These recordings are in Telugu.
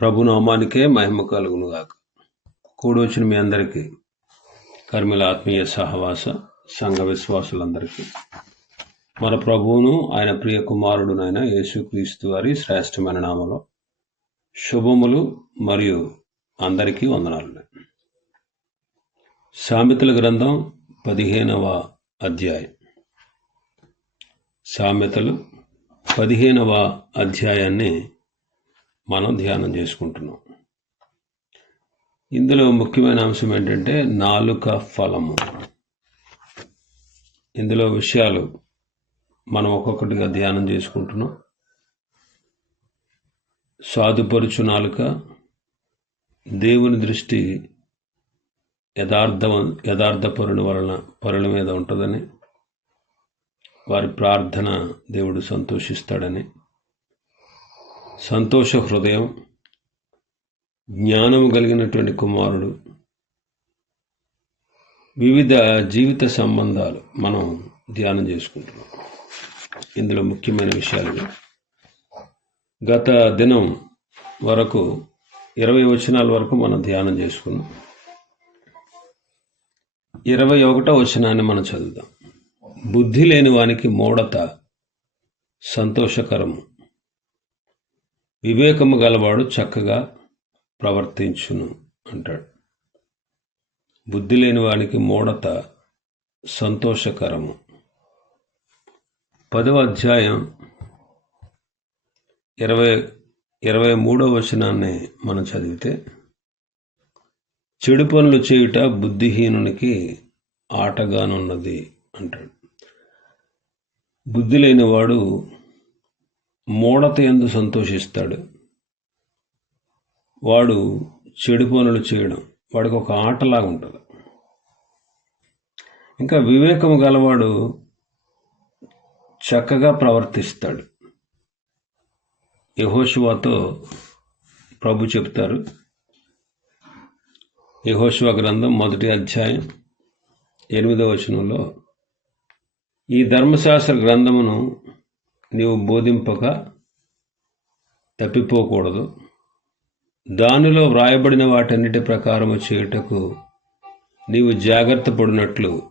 ప్రభు నామానికే మహిమ కలుగును గాక కూడొచ్చిన మీ అందరికీ కర్మిల ఆత్మీయ సహవాస సంఘ విశ్వాసులందరికీ. మన ప్రభువును ఆయన ప్రియ కుమారుడునైన యేసుక్రీస్తు వారి శ్రేష్టమైన నామలో శుభములు మరియు అందరికీ వందనాలు సామెతల గ్రంథం పదిహేనవ అధ్యాయం. సామెతలు పదిహేనవ అధ్యాయాన్ని మనం ధ్యానం చేసుకుంటున్నాం. ఇందులో ముఖ్యమైన అంశం ఏంటంటే నాలుక ఫలము. ఇందులో విషయాలు మనం ఒక్కొక్కటిగా ధ్యానం చేసుకుంటున్నాం. సాధుపరుచు నాలుక దేవుని దృష్టి యథార్థ యథార్థ పరుల వలన పరుల మీద ఉంటుందని వారి ప్రార్థన దేవుడు సంతోషిస్తాడని సంతోష హృదయం జ్ఞానము కలిగినటువంటి కుమారుడు. వివిధ జీవిత సంబంధాలు మనం ధ్యానం చేసుకుంటున్నాం. ఇందులో ముఖ్యమైన విషయాలు గత దినం వరకు ఇరవై వచనాల వరకు మనం ధ్యానం చేసుకున్నాం. ఇరవై ఒకటో వచనాన్ని మనం చదువుదాం. బుద్ధి లేని వానికి మూఢత సంతోషకరము. వివేకము గలవాడు చక్కగా ప్రవర్తించును అంటాడు. బుద్ధి లేని వానికి మూఢత సంతోషకరము. పదవ అధ్యాయం ఇరవై ఇరవై మూడవ వచనాన్ని మనం చదివితే చెడు పనులు చేయుట బుద్ధిహీనునికి ఆటగానున్నది అంటాడు. బుద్ధి లేనివాడు మూఢత ఎందు సంతోషిస్తాడు. వాడు చెడు పనులు చేయడం వాడికి ఒక ఆటలాగా ఉంటుంది. ఇంకా వివేకము గలవాడు చక్కగా ప్రవర్తిస్తాడు. యహోశివాతో ప్రభు చెప్తారు యహోశివ గ్రంథం మొదటి అధ్యాయం ఎనిమిదవ వచనంలో ఈ ధర్మశాస్త్ర గ్రంథమును నీవు బోధింపక తప్పిపోకూడదు. దానిలో వ్రాయబడిన వాటన్నిటి ప్రకారము చేయుటకు నీవు జాగ్రత్త పడినట్లు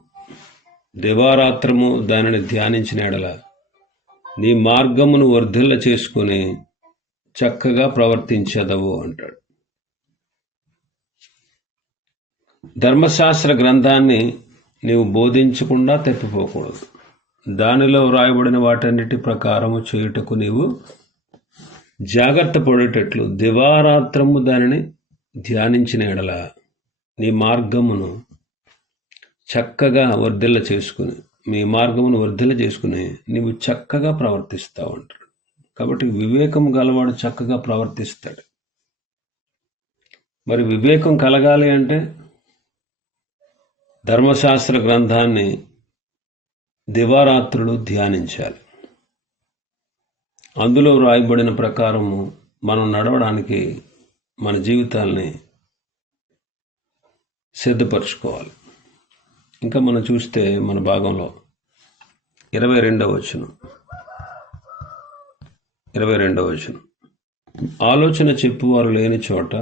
దివారాత్రము దానిని ధ్యానించిన ఎడల నీ మార్గమును వర్ధిల్ల చేసుకుని చక్కగా ప్రవర్తించదవు అంటాడు. ధర్మశాస్త్ర గ్రంథాన్ని నీవు బోధించకుండా తప్పిపోకూడదు. దానిలో వ్రాయబడిన వాటన్నిటి ప్రకారము చేయుటకు నీవు జాగ్రత్త పడేటట్లు దివారాత్రము దానిని ధ్యానించిన ఎడల నీ మార్గమును చక్కగా వర్ధిల్ల చేసుకుని మీ మార్గమును వర్ధిల్ల చేసుకుని నీవు చక్కగా ప్రవర్తిస్తావు అంటాడు. కాబట్టి వివేకం గలవాడు చక్కగా ప్రవర్తిస్తాడు. మరి వివేకం కలగాలి అంటే ధర్మశాస్త్ర గ్రంథాన్ని దివారాత్రులు ధ్యానించాలి. అందులో వ్రాయబడిన ప్రకారము మనం నడవడానికి మన జీవితాల్ని సిద్ధపరచుకోవాలి. ఇంకా మనం చూస్తే మన భాగంలో ఇరవై రెండవ వచనం. ఇరవై రెండవ వచనం. ఆలోచన చెప్పువారు లేని చోట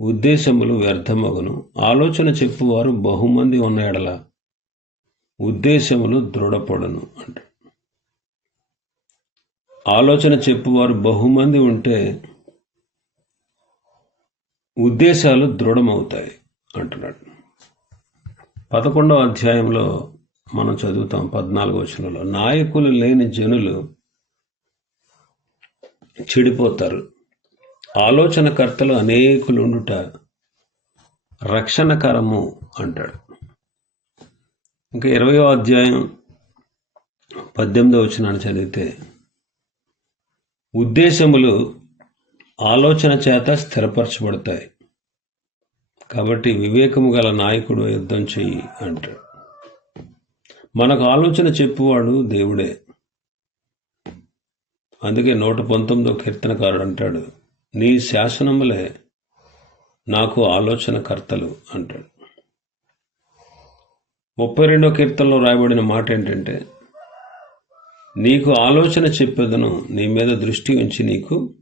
ఉద్దేశములు వ్యర్థమగును. ఆలోచన చెప్పువారు బహుమంది ఉన్న ఎడల ఉద్దేశములు దృఢపడును అంట. ఆలోచన చెప్పువారు బహుమంది ఉంటే ఉద్దేశాలు దృఢమవుతాయి అంటున్నాడు. పదకొండవ అధ్యాయంలో మనం చదువుతాం పద్నాలుగో వచనంలో. నాయకులు లేని జనులు చెడిపోతారు. ఆలోచనకర్తలు అనేకులు ఉండుట రక్షణకరము అంటాడు. ఇంకా ఇరవయో అధ్యాయం పద్దెనిమిదో వచ్చినాన్ని చదివితే ఉద్దేశములు ఆలోచన చేత స్థిరపరచబడతాయి. కాబట్టి వివేకము గల నాయకుడు యుద్ధం చెయ్యి అంటాడు. మనకు ఆలోచన చెప్పువాడు దేవుడే. అందుకే నూట పంతొమ్మిదో కీర్తనకారుడు అంటాడు నీ శాసనములే నాకు ఆలోచనకర్తలు అంటాడు. ముప్పై రెండో కీర్తనలో రాయబడిన మాట ఏంటంటే నీకు ఆలోచన చెప్పేదను నీ మీద దృష్టి ఉంచి నీకు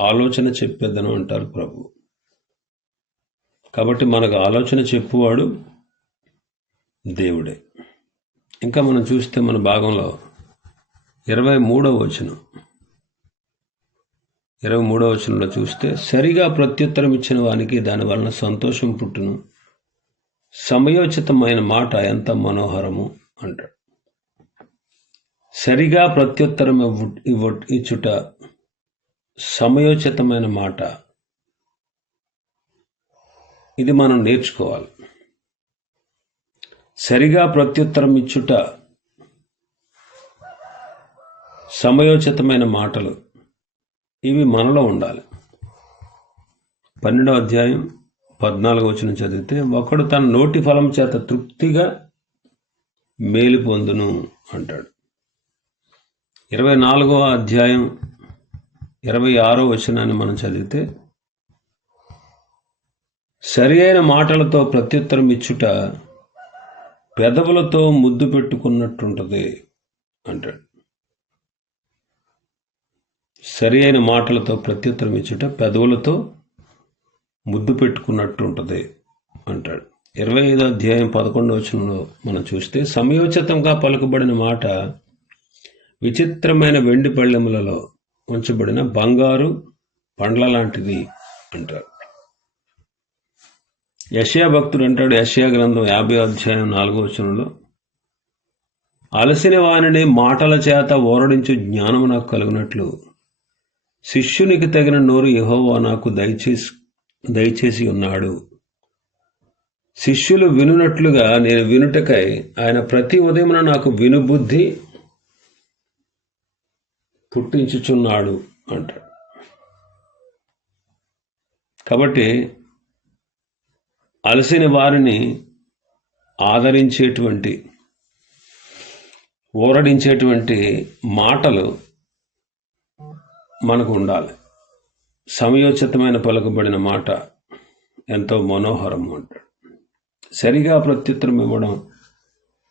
ఆలోచన చెప్పేదను అంటారు ప్రభు. కాబట్టి మనకు ఆలోచన చెప్పువాడు దేవుడే. ఇంకా మనం చూస్తే మన భాగంలో ఇరవై మూడవ వచనం. ఇరవై మూడవ వచనంలో చూస్తే సరిగా ప్రత్యుత్తరం ఇచ్చిన వానికి దాని వలన సంతోషం పుట్టును. సమయోచితమైన మాట ఎంత మనోహరము అంటాడు. సరిగా ప్రత్యుత్తరం ఇవ్వ ఇచ్చుట సమయోచితమైన మాట. ఇది మనం నేర్చుకోవాలి. సరిగా ప్రత్యుత్తరం ఇచ్చుట సమయోచితమైన మాటలు. ఇవి మనలో ఉండాలి. పన్నెండో అధ్యాయం పద్నాలుగు వచ్చిన చదివితే ఒకడు తన నోటి ఫలం చేత తృప్తిగా మేలు పొందును అంటాడు. ఇరవై నాలుగవ అధ్యాయం ఇరవై ఆరో వచనాన్ని మనం చదివితే సరి అయిన మాటలతో ప్రత్యుత్తరం ఇచ్చుట పెదవులతో ముద్దు పెట్టుకున్నట్టుంటుంది అంటాడు. సరి అయిన మాటలతో ప్రత్యుత్తరం ఇచ్చుట పెదవులతో ముద్దు పెట్టుకున్నట్టు ఉంటుంది అంటాడు. ఇరవై ఐదో అధ్యాయం పదకొండవ వచనంలో మనం చూస్తే సమయోచితంగా పలుకుబడిన మాట విచిత్రమైన వెండి పళ్ళెములలో ఉంచబడిన బంగారు పండ్ల లాంటిది అంటారు యషయా భక్తుడు అంటాడు యషయా గ్రంథం యాభై అధ్యాయం నాలుగో వచనంలో అలసిన వానిని మాటల చేత ఓరడించు జ్ఞానము నాకు కలిగినట్లు శిష్యునికి తగిన నోరు యహోవా నాకు దయచేసి దయచేసి ఉన్నాడు. శిష్యులు వినునట్లుగా నేను వినుటకై ఆయన ప్రతి ఉదయమున నాకు వినుబుద్ధి పుట్టించుచున్నాడు అంటాడు. కాబట్టి అలసిన వారిని ఆదరించేటువంటి ఊరడించేటువంటి మాటలు మనకు ఉండాలి. సమయోచితమైన పలుకబడిన మాట ఎంతో మనోహరం అంటాడు. సరిగా ప్రత్యుత్తరం ఇవ్వడం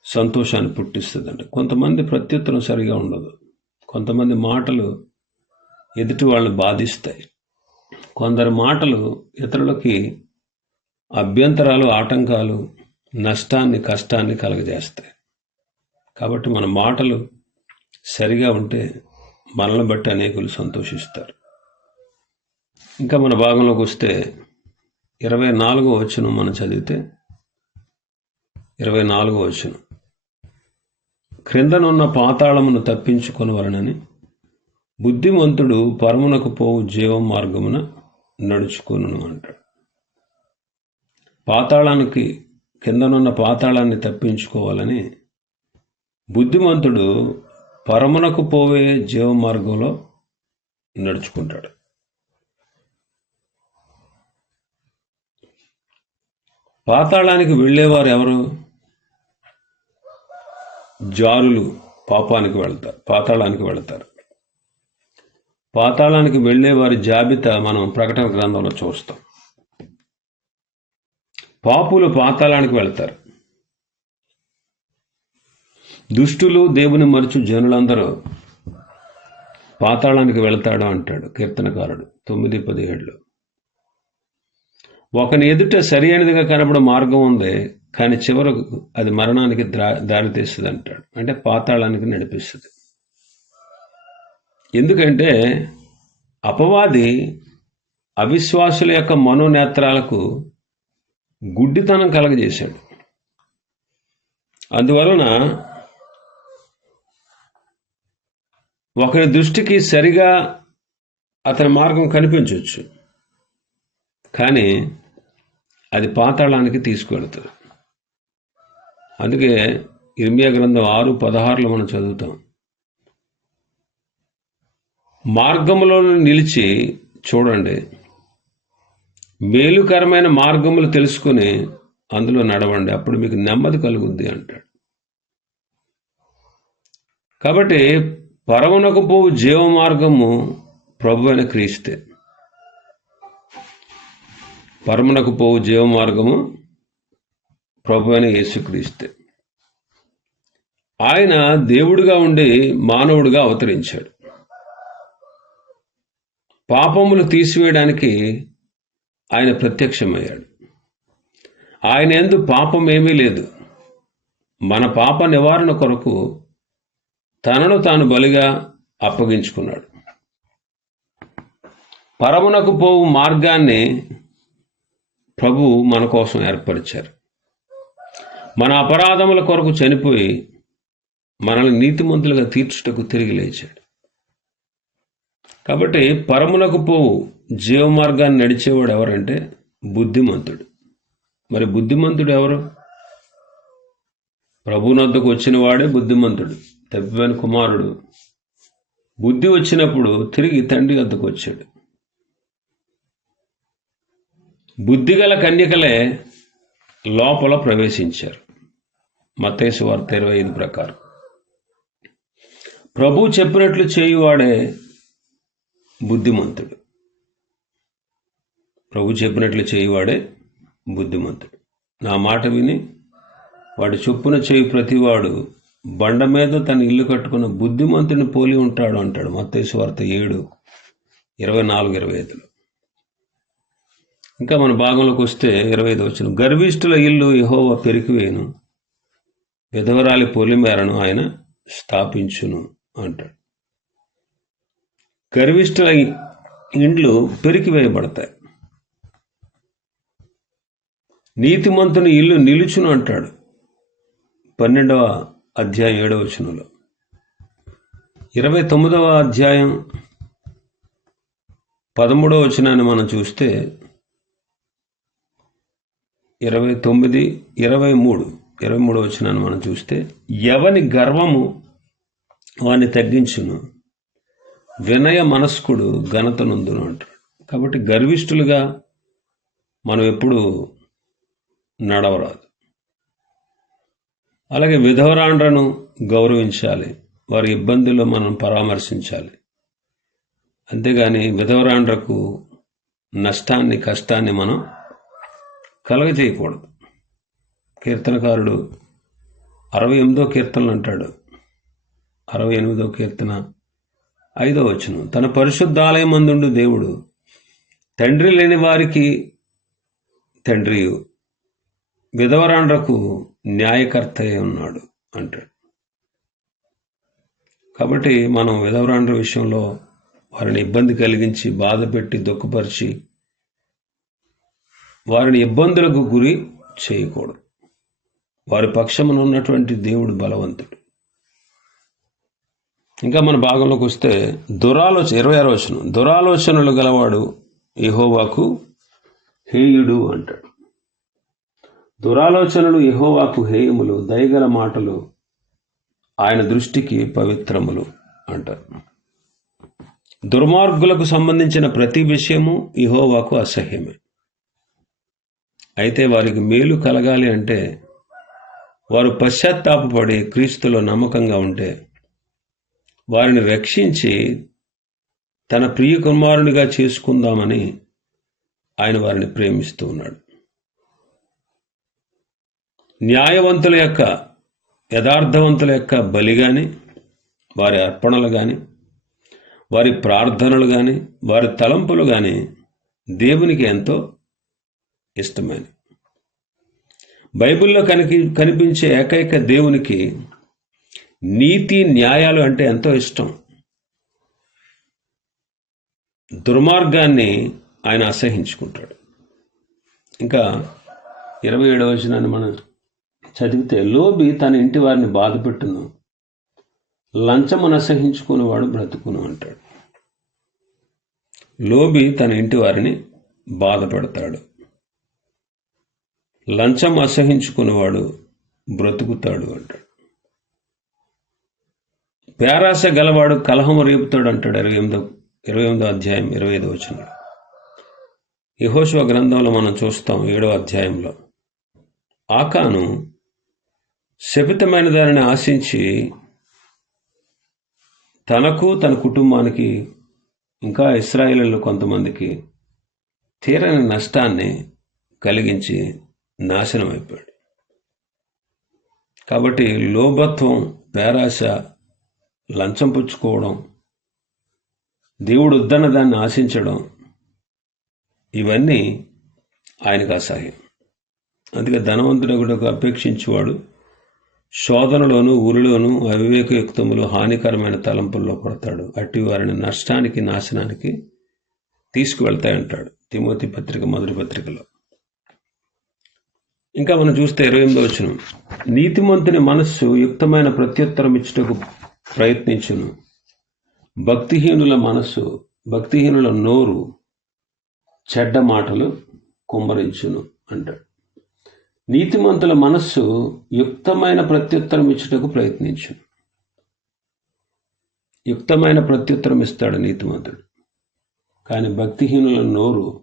సంతోషాన్ని పుట్టిస్తుందండి. కొంతమంది ప్రత్యుత్తరం సరిగా ఉండదు. కొంతమంది మాటలు ఎదుటి వాళ్ళని బాధిస్తాయి. కొందరి మాటలు ఇతరులకి అభ్యంతరాలు ఆటంకాలు నష్టాన్ని కష్టాన్ని కలగజేస్తాయి. కాబట్టి మన మాటలు సరిగా ఉంటే మనల్ని బట్టి అనేకులు సంతోషిస్తారు. ఇంకా మన భాగంలోకి వస్తే ఇరవై నాలుగో వచ్చును మనం చదివితే ఇరవై నాలుగో వచ్చును క్రిందనున్న పాతాళమును తప్పించుకొనవలనని బుద్ధిమంతుడు పరమునకు పోవు జీవం మార్గమున నడుచుకొను అంటాడు. పాతాళానికి కిందనున్న పాతాళాన్ని తప్పించుకోవాలని బుద్ధిమంతుడు పరమునకు పోవే జీవ మార్గంలో నడుచుకుంటాడు. పాతాళానికి వెళ్ళేవారు ఎవరు? జారులు పాపానికి వెళ్తారు పాతాళానికి వెళ్తారు. పాతాళానికి వెళ్ళే వారి జాబితా మనం ప్రకటన గ్రంథంలో చూస్తాం. పాపులు పాతాళానికి వెళ్తారు. దుష్టులు దేవుని మరచు జనులందరూ పాతాళానికి వెళ్తాడు అంటాడు కీర్తనకారుడు తొమ్మిది పదిహేడులో. ఒకని ఎదుట సరి అయినదిగా కనబడే మార్గం ఉంది కానీ చివరకు అది మరణానికి ద్రా దారితీస్తుంది అంటాడు. అంటే పాతాళానికి నడిపిస్తుంది. ఎందుకంటే అపవాది అవిశ్వాసుల యొక్క మనోనేత్రాలకు గుడ్డితనం కలగజేశాడు. అందువలన ఒకరి దృష్టికి సరిగా అతని మార్గం కనిపించవచ్చు. కానీ అది పాతాళానికి తీసుకువెళుతుంది అందుకే ఇర్మియా గ్రంథం ఆరు పదహారులో మనం చదువుతాం. మార్గములో నిలిచి చూడండి. మేలుకరమైన మార్గములు తెలుసుకుని అందులో నడవండి. అప్పుడు మీకు నెమ్మది కలుగుద్ది అంటాడు. కాబట్టి పరమునకు పోవు జీవ మార్గము ప్రభు అయిన క్రీస్తే. పరమునకు పోవు జీవ మార్గము ప్రభు యేసుక్రీస్తే. ఆయన దేవుడిగా ఉండి మానవుడిగా అవతరించాడు. పాపములు తీసివేయడానికి ఆయన ప్రత్యక్షమయ్యాడు. ఆయన ఎందు పాపం ఏమీ లేదు. మన పాప నివారణ కొరకు తనను తాను బలిగా అప్పగించుకున్నాడు. పరమునకు పోవు మార్గాన్ని ప్రభు మన కోసం ఏర్పరిచారు. మన అపరాధముల కొరకు చనిపోయి మనల్ని నీతిమంతులుగా తీర్చుటకు తిరిగి లేచాడు. కాబట్టి పరములకు పోవు జీవ మార్గాన్ని నడిచేవాడు ఎవరంటే బుద్ధిమంతుడు. మరి బుద్ధిమంతుడు ఎవరు? ప్రభునద్దకు వచ్చిన వాడే బుద్ధిమంతుడు తప్పిపోయిన కుమారుడు. బుద్ధి వచ్చినప్పుడు తిరిగి తండ్రి వద్దకు వచ్చాడు. బుద్ధిగల కన్యకలే లోపల ప్రవేశించారు. మతేసు వార్త ఇరవై ఐదు ప్రకారం. ప్రభు చెప్పినట్లు చేయువాడే బుద్ధిమంతుడు. ప్రభు చెప్పినట్లు చేయువాడే బుద్ధిమంతుడు. నా మాట విని వాడు చొప్పున చేయి ప్రతివాడు బండ మీద తన ఇల్లు కట్టుకున్న బుద్ధిమంతుని పోలి ఉంటాడు అంటాడు. మత్తేసు వార్త ఏడు ఇరవై నాలుగు ఇరవై ఐదులో. ఇంకా మన భాగంలోకి వస్తే ఇరవై ఐదు వచ్చిన గర్విష్ఠుల ఇల్లు యహోవ పెరికివేను విధవరాలి పొలిమేరను ఆయన స్థాపించును అంటాడు. గర్విష్ఠుల ఇండ్లు పెరికివేయబడతాయి నీతిమంతుని ఇల్లు నిలుచును అంటాడు. పన్నెండవ అధ్యాయం ఏడవ వచనంలో. ఇరవై తొమ్మిదవ అధ్యాయం పదమూడవ వచనాన్ని మనం చూస్తే ఇరవై తొమ్మిది ఇరవై మూడు. ఇరవై మూడు వచ్చినాను మనం చూస్తే ఎవని గర్వము వాని తగ్గించును? వినయ మనస్కుడు ఘనతనుందును అంటాడు. కాబట్టి గర్విష్ఠులుగా మనం ఎప్పుడు నడవరాదు. అలాగే విధవరాండ్రను గౌరవించాలి. వారి ఇబ్బందుల్లో మనం పరామర్శించాలి. అంతేగాని విధవరాండ్రకు నష్టాన్ని కష్టాన్ని మనం కలగజేయకూడదు. కీర్తనకారుడు అరవై ఎనిమిదో కీర్తనలు అంటాడు. అరవై ఎనిమిదో కీర్తన ఐదో వచనం. తన పరిశుద్ధాలయమందుండు దేవుడు. తండ్రి లేని వారికి తండ్రియు విధవరాండ్రకు న్యాయకర్త ఉన్నాడు అంటాడు. కాబట్టి మనం విధవరాండ్ర విషయంలో వారిని ఇబ్బంది కలిగించి బాధపెట్టి దుఃఖపరిచి వారిని ఇబ్బందులకు గురి చేయకూడదు. వారి పక్షమున ఉన్నటువంటి దేవుడు బలవంతుడు. ఇంకా మన భాగంలోకి వస్తే దురాలోచన ఇరవై ఆరో వచనం. దురాలోచనలు గలవాడు యహోవాకు హేయుడు అంటాడు. దురాలోచనలు యహోవాకు హేయములు దయగల మాటలు ఆయన దృష్టికి పవిత్రములు అంటారు. దుర్మార్గులకు సంబంధించిన ప్రతి విషయము యహోవాకు అసహ్యమే. అయితే వారికి మేలు కలగాలి అంటే వారు పశ్చాత్తాపపడి క్రీస్తులో నమ్మకంగా ఉంటే వారిని రక్షించి తన ప్రియ కుమారునిగా చేసుకుందామని ఆయన వారిని ప్రేమిస్తూ ఉన్నాడు. న్యాయవంతుల యొక్క యథార్థవంతుల యొక్క బలి కానీ వారి అర్పణలు కానీ వారి ప్రార్థనలు కానీ వారి తలంపులు కానీ దేవునికి ఎంతో ఇష్టమని. బైబిల్లో కనికి కనిపించే ఏకైక దేవునికి నీతి న్యాయాలు అంటే ఎంతో ఇష్టం. దుర్మార్గాన్ని ఆయన అసహించుకుంటాడు. ఇంకా ఇరవై ఏడవ వచనాన్ని మనం చదివితే లోబి తన ఇంటి వారిని బాధపెట్టును లంచమును అసహించుకుని వాడు బ్రతుకును అంటాడు. లోబి తన ఇంటి వారిని బాధపడతాడు లంచం అసహించుకునేవాడు బ్రతుకుతాడు అంటాడు. పేరాశ గలవాడు కలహం రేపుతాడు అంటాడు ఇరవై ఎనిమిదో ఇరవై ఎనిమిదో అధ్యాయం ఇరవై ఐదో వచ్చిన యహోశివ గ్రంథంలో మనం చూస్తాం ఏడో అధ్యాయంలో. ఆకాను శపితమైన దానిని ఆశించి తనకు తన కుటుంబానికి ఇంకా ఇస్రాయేలీలు కొంతమందికి తీరని నష్టాన్ని కలిగించి నాశనం అయిపోయాడు. కాబట్టి లోభత్వం పేరాశ లంచం పుచ్చుకోవడం దేవుడు వద్దన్న దాన్ని ఆశించడం ఇవన్నీ ఆయనకు అసహ్యం. అందుకే ధనవంతుడకు అపేక్షించేవాడు శోధనలోను ఊరిలోను అవివేకయుక్తములు హానికరమైన తలంపుల్లో పడతాడు. అట్టి వారిని నష్టానికి నాశనానికి తీసుకువెళ్తాయంటాడు. తిమోతి పత్రిక మొదటి పత్రికలో. ఇంకా మనం చూస్తే ఇరవై ఎనిమిదో వచ్చిన నీతిమంతుని మనస్సు యుక్తమైన ప్రత్యుత్తరం ఇచ్చుటకు ప్రయత్నించును. భక్తిహీనుల మనస్సు భక్తిహీనుల నోరు చెడ్డ మాటలు కుమ్మరించును అంటాడు. నీతిమంతుల మనస్సు యుక్తమైన ప్రత్యుత్తరం ఇచ్చుటకు ప్రయత్నించును. యుక్తమైన ప్రత్యుత్తరం ఇస్తాడు నీతిమంతుడు. కానీ భక్తిహీనుల నోరు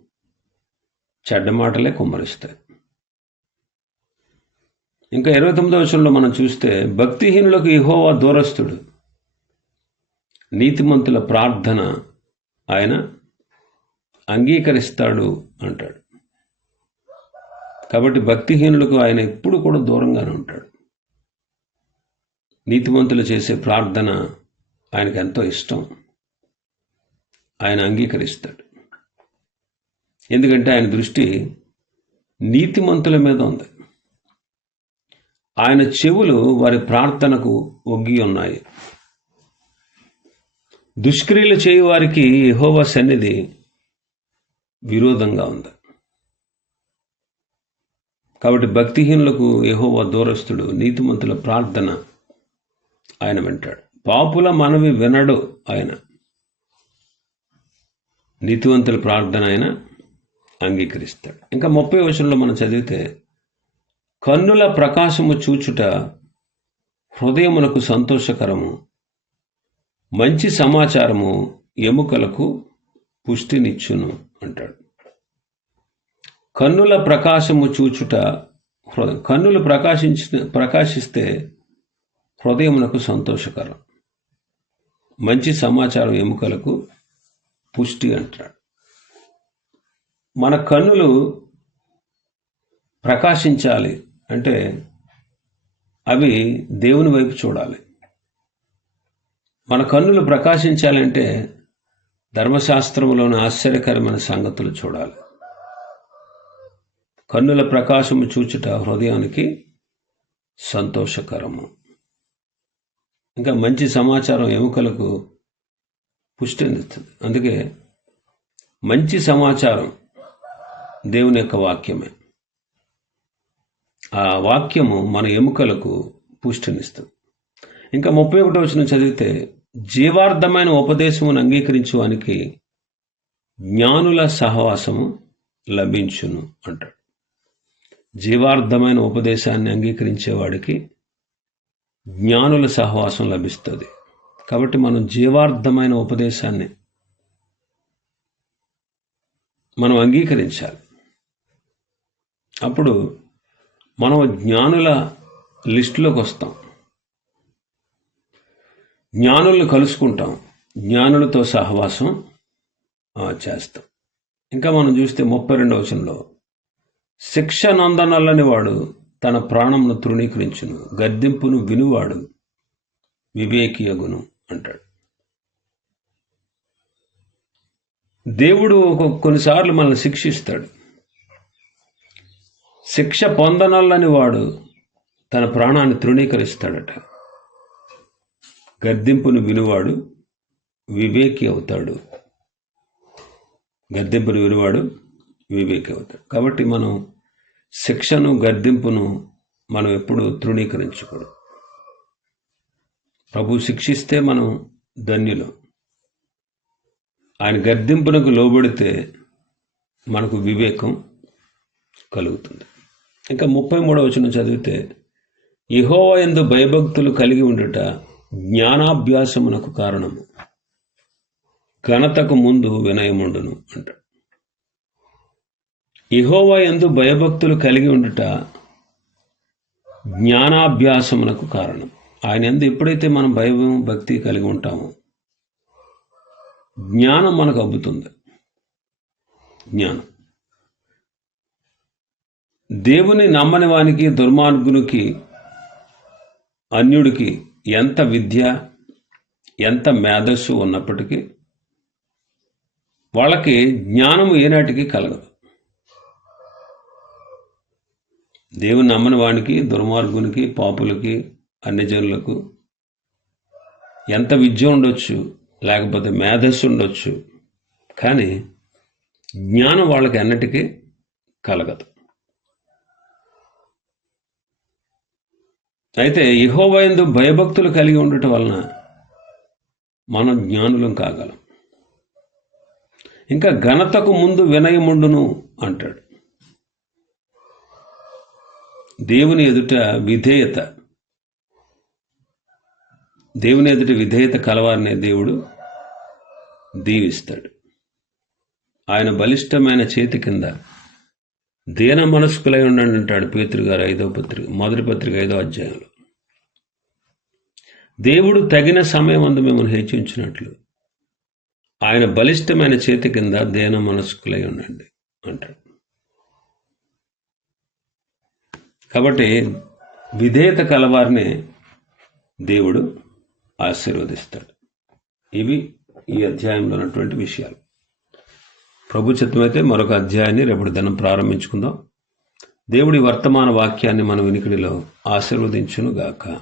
చెడ్డ మాటలే కుమ్మరిస్తాయి. ఇంకా ఇరవై తొమ్మిదో వచనంలో మనం చూస్తే భక్తిహీనులకు ఇహోవా దూరస్తుడు నీతిమంతుల ప్రార్థన ఆయన అంగీకరిస్తాడు అంటాడు. కాబట్టి భక్తిహీనులకు ఆయన ఎప్పుడు కూడా దూరంగానే ఉంటాడు. నీతిమంతులు చేసే ప్రార్థన ఆయనకు ఎంతో ఇష్టం. ఆయన అంగీకరిస్తాడు. ఎందుకంటే ఆయన దృష్టి నీతిమంతుల మీద ఉంది. ఆయన చెవులు వారి ప్రార్థనకు ఒగ్గి ఉన్నాయి. దుష్క్రియలు చేయు వారికి సన్నిధి విరోధంగా ఉంది. కాబట్టి భక్తిహీనులకు యహోవా దూరస్తుడు నీతిమంతుల ప్రార్థన ఆయన వింటాడు. పాపుల మనవి వినడు ఆయన. నీతివంతుల ప్రార్థన ఆయన అంగీకరిస్తాడు. ఇంకా ముప్పై వచనంలో మనం చదివితే కన్నుల ప్రకాశము చూచుట హృదయమునకు సంతోషకరము. మంచి సమాచారము ఎముకలకు పుష్టినిచ్చును అంటాడు. కన్నుల ప్రకాశము చూచుట హృదయం కన్నులు ప్రకాశించిన ప్రకాశిస్తే హృదయమునకు సంతోషకరం. మంచి సమాచారం ఎముకలకు పుష్టి అంటాడు. మన కన్నులు ప్రకాశించాలి అంటే అవి దేవుని వైపు చూడాలి. మన కన్నులు ప్రకాశించాలంటే ధర్మశాస్త్రంలోని ఆశ్చర్యకరమైన సంగతులు చూడాలి. కన్నుల ప్రకాశము చూచుట హృదయానికి సంతోషకరము. ఇంకా మంచి సమాచారం ఎముకలకు పుష్టినిస్తుంది అందుకే మంచి సమాచారం దేవుని యొక్క వాక్యమే. ఆ వాక్యము మన ఎముకలకు పుష్టినిస్తుంది ఇంకా ముప్పై ఒకటో వచ్చిన చదివితే జీవార్థమైన ఉపదేశమును అంగీకరించువానికి జ్ఞానుల సహవాసము లభించును అంటాడు. జీవార్థమైన ఉపదేశాన్ని అంగీకరించేవాడికి జ్ఞానుల సహవాసం లభిస్తుంది. కాబట్టి మనం జీవార్థమైన ఉపదేశాన్ని మనం అంగీకరించాలి. అప్పుడు మనం జ్ఞానుల లిస్టులోకి వస్తాం. జ్ఞానులను కలుసుకుంటాం. జ్ఞానులతో సహవాసం చేస్తాం. ఇంకా మనం చూస్తే ముప్పై రెండవ వచనంలో శిక్ష నందనల్లని వాడు తన ప్రాణమును తృణీకరించును గద్దింపును వినువాడు వివేకియగును అంటాడు. దేవుడు ఒక- కొన్నిసార్లు మనల్ని శిక్షిస్తాడు. శిక్ష పొందనల్లని వాడు తన ప్రాణాన్ని తృణీకరిస్తాడట. గర్దింపును వినువాడు వివేకి అవుతాడు. గర్దింపును వినువాడు వివేకి అవుతాడు. కాబట్టి మనం శిక్షను గర్దింపును మనం ఎప్పుడు తృణీకరించకూడదు ప్రభు శిక్షిస్తే మనం ధన్యులం. ఆయన గర్దింపునకు లోబడితే మనకు వివేకం కలుగుతుంది. ఇంకా ముప్పై మూడవ వచనం చదివితే ఇహోవా ఎందు భయభక్తులు కలిగి ఉండుట జ్ఞానాభ్యాసమునకు కారణము. ఘనతకు ముందు వినయముండును అంటాడు ఇహోవా ఎందు భయభక్తులు కలిగి ఉండుట జ్ఞానాభ్యాసమునకు కారణం. ఆయన ఎందు ఎప్పుడైతే మనం భయం భక్తి కలిగి ఉంటామో జ్ఞానం మనకు అబ్బుతుంది. జ్ఞానం. దేవుని నమ్మని వానికి దుర్మార్గునికి అన్యుడికి ఎంత విద్య ఎంత మేధస్సు ఉన్నప్పటికీ వాళ్ళకి జ్ఞానం ఏనాటికి కలగదు. దేవుని నమ్మని వానికి దుర్మార్గునికి పాపులకి అన్ని జనులకు ఎంత విద్య ఉండొచ్చు లేకపోతే మేధస్సు ఉండొచ్చు కానీ జ్ఞానం వాళ్ళకి అన్నిటికీ కలగదు. అయితే ఇహోవయందు భయభక్తులు కలిగి ఉండటం వలన మనం జ్ఞానులం కాగలం. ఇంకా ఘనతకు ముందు వినయముండును అంటాడు. దేవుని ఎదుట విధేయత. దేవుని ఎదుట విధేయత కలవారినే దేవుడు దీవిస్తాడు. ఆయన బలిష్టమైన చేతి కింద దీన మనస్కులై ఉండండి అంటాడు పేతురు గారు ఐదో పత్రిక మొదటి పత్రిక ఐదో అధ్యాయంలో. దేవుడు తగిన సమయం అందు మిమ్మల్ని హెచ్చించినట్లు. ఆయన బలిష్టమైన చేతి కింద దేన మనస్కులై ఉండండి అంటాడు. కాబట్టి విధేయత కలవారిని దేవుడు ఆశీర్వదిస్తాడు. ఇవి ఈ అధ్యాయంలో ఉన్నటువంటి విషయాలు. ప్రభు చిత్తమైతే మరొక అధ్యాయాన్ని రేపటి దినం ప్రారంభించుకుందాం. దేవుడి వర్తమాన వాక్యాన్ని మన వినికిడిలో ఆశీర్వదించును గాక